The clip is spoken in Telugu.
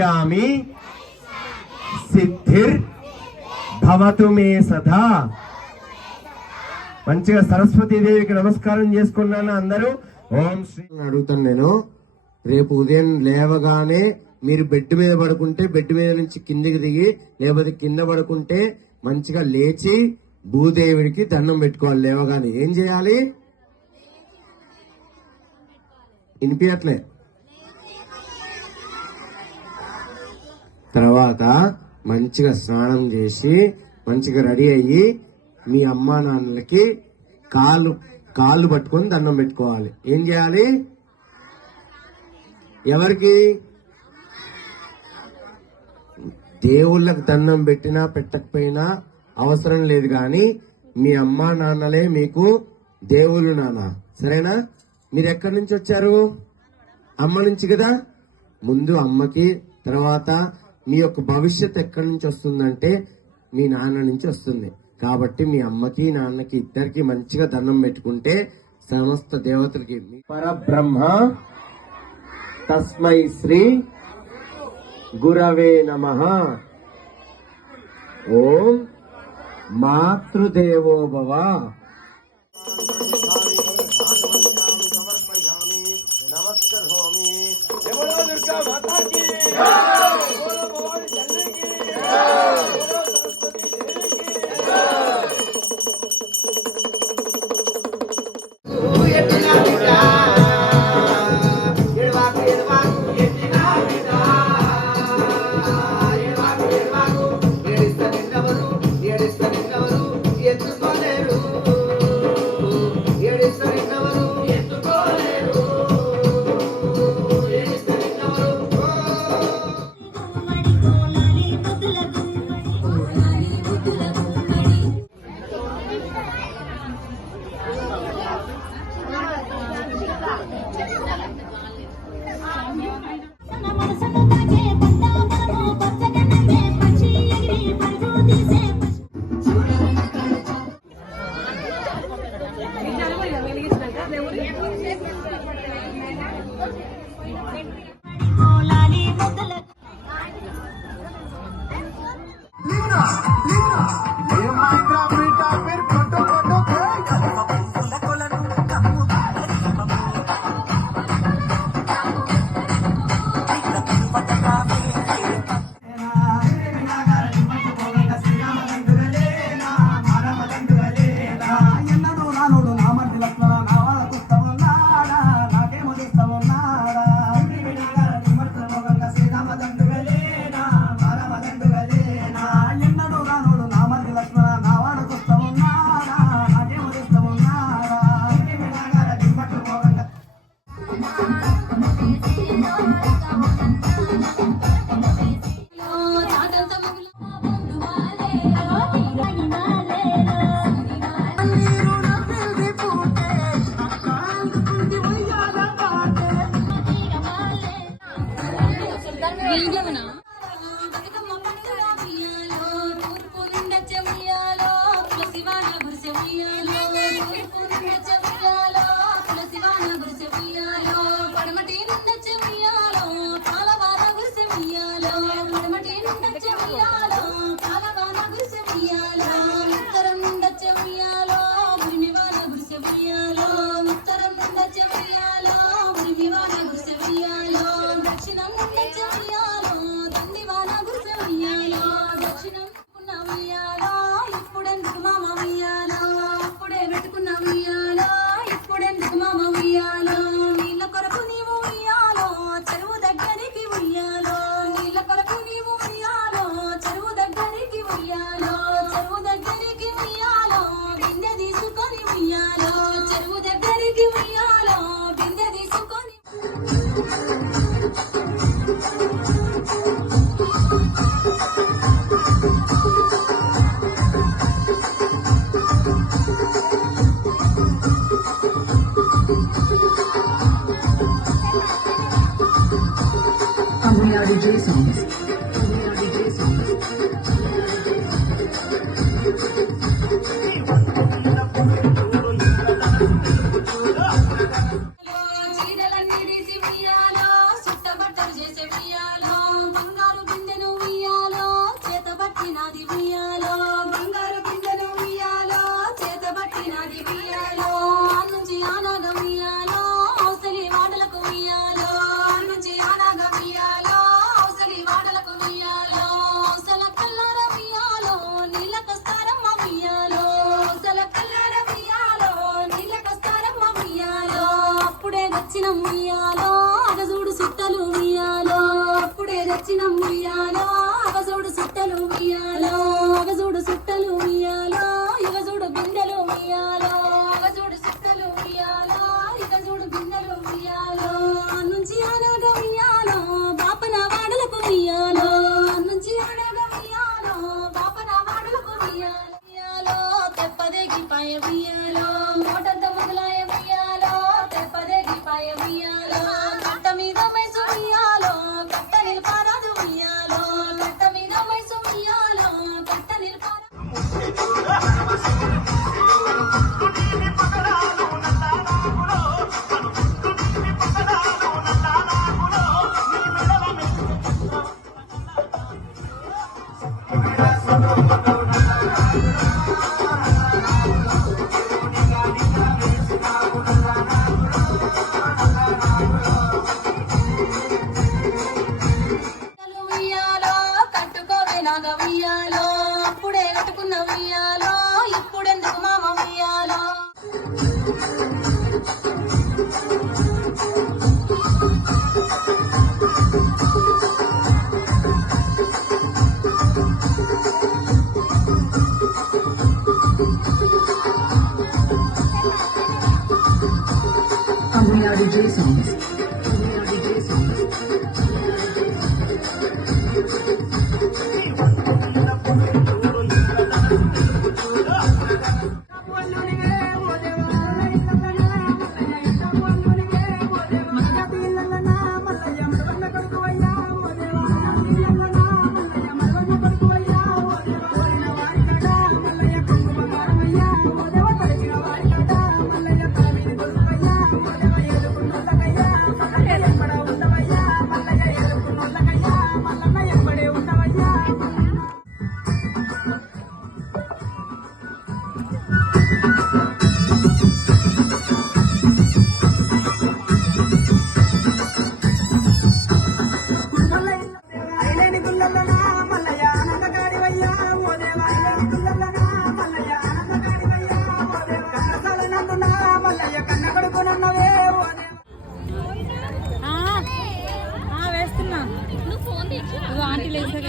కరిష్యామి సిద్ధిర్ భవతు మే సదా మంచిగా సరస్వతీదేవికి నమస్కారం చేసుకున్నాను అందరూ. ఓం శ్రీ అడుగుతాను నేను. రేపు ఉదయం లేవగానే మీరు బెడ్ మీద పడుకుంటే బెడ్ మీద నుంచి కిందికి దిగి లేకపోతే కింద పడుకుంటే మంచిగా లేచి భూదేవుడికి దండం పెట్టుకోవాలి లేవగానే. ఏం చేయాలి? వినిపించట్లే తర్వాత మంచిగా స్నానం చేసి మంచిగా రెడీ అయ్యి మీ అమ్మా నాన్నలకి కాళ్ళు కాళ్ళు పట్టుకొని దండం పెట్టుకోవాలి. ఏం చేయాలి? ఎవరికి? దేవుళ్ళకి దండం పెట్టినా పెట్టకపోయినా అవసరం లేదు కానీ మీ అమ్మా నాన్నలే మీకు దేవుళ్ళు నాన్న. సరేనా? మీరు ఎక్కడి నుంచి వచ్చారు? అమ్మ నుంచి కదా? ముందు అమ్మకి తర్వాత మీ యొక్క భవిష్యత్ ఎక్కడి నుంచి వస్తుందంటే మీ నాన్న నుంచి వస్తుంది. కాబట్టి మీ అమ్మకి నాన్నకి ఇద్దరికి మంచిగా దండం పెట్టుకుంటే సమస్త దేవతలకి పరబ్రహ్మ తస్మై శ్రీ గురవే నమ. ఓం మాతృదేవో భవ. గుమ్మడి Familiarity J songs. వచ్చిన ముయ్యాలా అవసోడు సుట్టలు ఉయ్యాలా three-hour DJ songs. ఆంటీ లేసాక